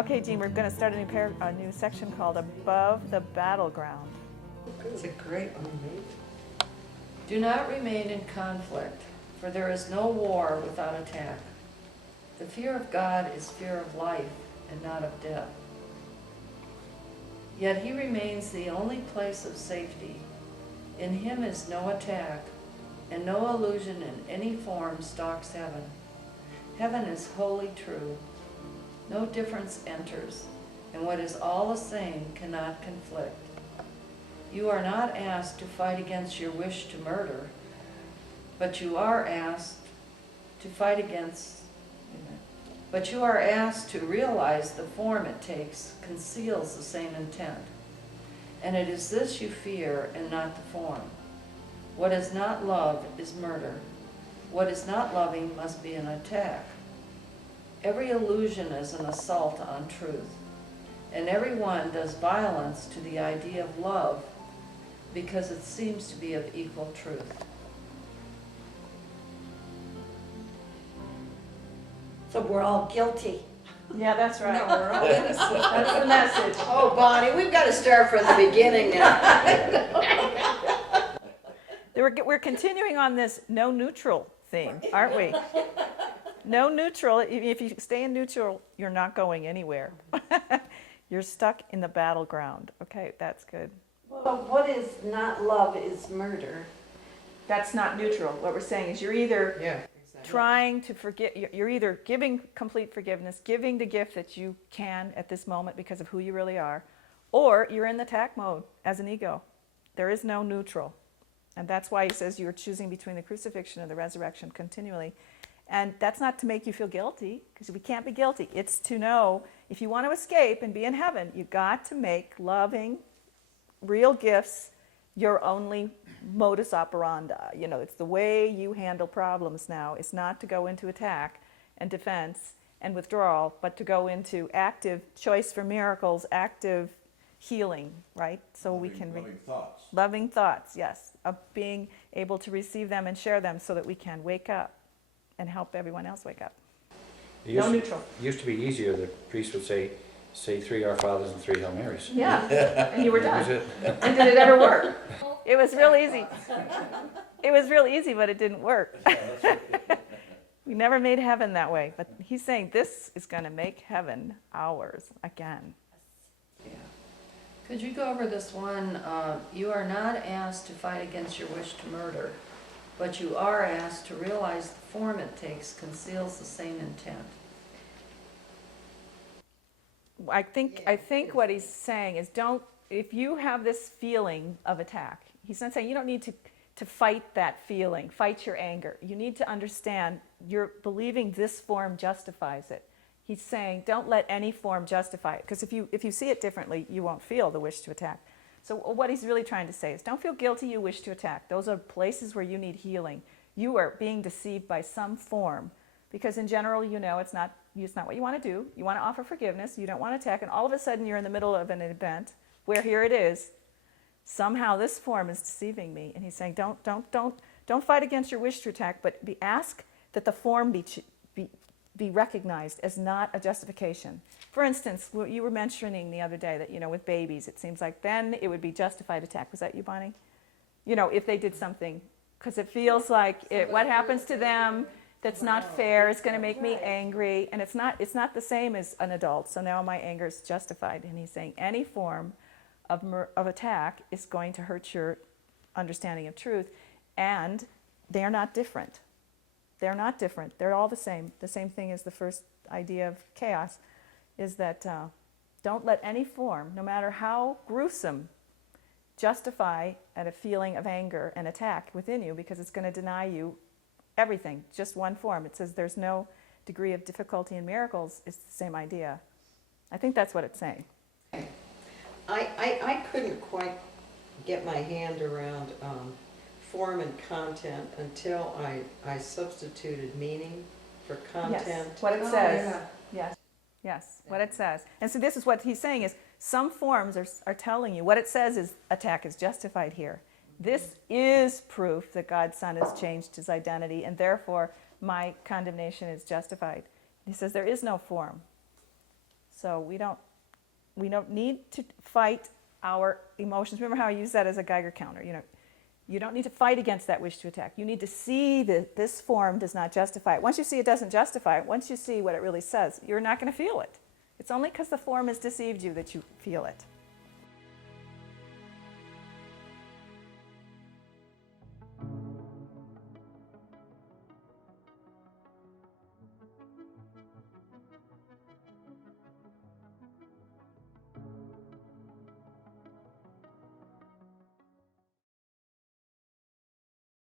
Okay, Jean, we're going to start a new section called Above the Battleground. It's a great one. Do not remain in conflict, for there is no war without attack. The fear of God is fear of life and not of death. Yet he remains the only place of safety. In him is no attack, and no illusion in any form stalks heaven. Heaven is wholly true. No difference enters, and what is all the same cannot conflict. You are not asked to fight against your wish to murder, but you are asked to realize the form it takes conceals the same intent. And it is this you fear and not the form. What is not love is murder. What is not loving must be an attack. Every illusion is an assault on truth, and everyone does violence to the idea of love because it seems to be of equal truth. So we're all guilty. Yeah, that's right. No, we're all innocent. That's the message. Oh, Bonnie, we've got to start from the beginning now. We're continuing on this no neutral theme, aren't we? No neutral. If you stay in neutral, you're not going anywhere. You're stuck in the battleground. Okay, that's good. Well, what is not love is murder. That's not neutral. What we're saying is you're either Exactly. trying to forget, you're either giving complete forgiveness, giving the gift that you can at this moment because of who you really are, or you're in the attack mode as an ego. There is no neutral. And that's why he says you're choosing between the crucifixion and the resurrection continually. And that's not to make you feel guilty, because we can't be guilty. It's to know if you want to escape and be in heaven, you've got to make loving, real gifts your only modus operandi. You know, it's the way you handle problems now. It's not to go into attack and defense and withdrawal, but to go into active choice for miracles, active healing, right? So we can loving thoughts. Loving thoughts, yes, of being able to receive them and share them so that we can wake up and help everyone else wake up. No neutral. It used to be easier. The priest would say 3 Our Fathers and 3 Hail Marys. Yeah, and you were That was done. it. And did it ever work? It was real easy. It was real easy, but it didn't work. We never made heaven that way. But he's saying this is going to make heaven ours again. Yeah. Could you go over this one? You are not asked to fight against your wish to murder, but you are asked to realize the form it takes conceals the same intent. I think what he's saying is if you have this feeling of attack, he's not saying you don't need to fight that feeling, fight your anger. You need to understand you're believing this form justifies it. He's saying don't let any form justify it, because if you see it differently, you won't feel the wish to attack. So what he's really trying to say is don't feel guilty you wish to attack. Those are places where you need healing. You are being deceived by some form, because in general, you know it's not what you want to do. You want to offer forgiveness. You don't want to attack. And all of a sudden, you're in the middle of an event where here it is. Somehow this form is deceiving me. And he's saying, don't fight against your wish to attack, but ask that the form be recognized as not a justification. For instance, what you were mentioning the other day that, with babies, it seems like then it would be justified attack. Was that you, Bonnie? If they did something, because it feels like what happens to them that's not fair is going to make me angry, and it's not the same as an adult. So now my anger is justified, and he's saying any form of attack is going to hurt your understanding of truth, and they're not different. They're not different. They're all the same. The same thing as the first idea of chaos is that don't let any form, no matter how gruesome, justify at a feeling of anger and attack within you, because it's going to deny you everything, just one form. It says there's no degree of difficulty in miracles. It's the same idea. I think that's what it's saying. I couldn't quite get my hand around form and content until I substituted meaning for content. Yes, what it says. Yeah. Yes, what it says. And so this is what he's saying is some forms are telling you what it says is attack is justified here. This is proof that God's Son has changed his identity, and therefore my condemnation is justified. He says there is no form. So we don't need to fight our emotions. Remember how I use that as a Geiger counter, you don't need to fight against that wish to attack. You need to see that this form does not justify it. Once you see it doesn't justify it, once you see what it really says, you're not going to feel it. It's only because the form has deceived you that you feel it.